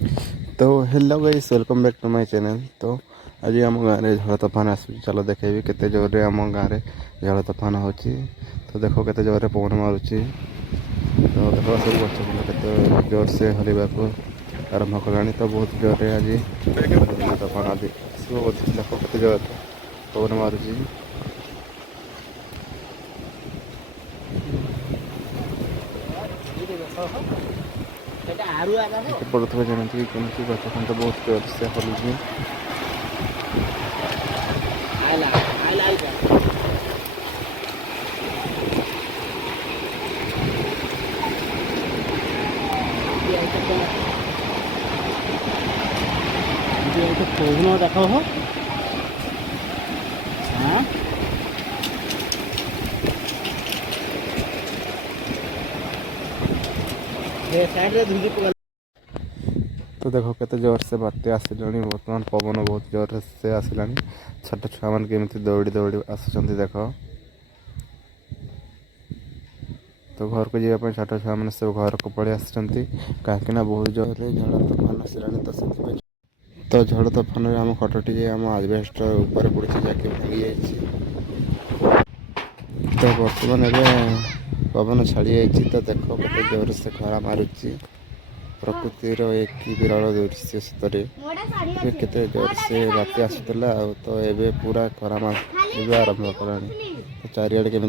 तो hello guys, welcome back to my channel. तो आज आम गाँव में झड़ तोफान आस चलो देखेबी केते जोर रे आम गाँव में झड़ तोफान होची। तो देखो केते जोर रे पवन मारुची। तो देखो सब गछ फुल केते जोर से हरिबा को आरंभ कलानी। तो बहुत जोर रे आज झड़ तोफान आज सब देखो केते जोर रे पवन मारुची। पड़ुଥିବା ଯେମିତି କେମିତି ଗଛ ଖଣ୍ଡ ବହୁତ ଜୋର ସେ ହଲୁଛି। पवन देखो हो तो देखो केते जोर से बात्या आसिलानी। बर्तमान पवन बहुत जोर से आसिलानी। छोट छुआ मान केମିତି दौड़ी दौड़ी आसुचंती देखो। तो घर को जावाई छोट छुआ मैंने सब घर को पड़े आसुचंती कहीं बहुत जोर से झड़ तोफान आसिलानी। तो झड़ तोफान आम खटटी आम आजबेस्ट ऊपर पड़ी जाके भांगी जाइए। तो बर्तमान पवन छाड़ी जाइए। तो देखो केते जोर से खरा मारुची। प्रकृतिर एक विरल दृश्य सतरे केते जोर से बात्या आसुला। तो एबे पूरा खरा आरंभ कलानी। तो चारिआडे केମିତି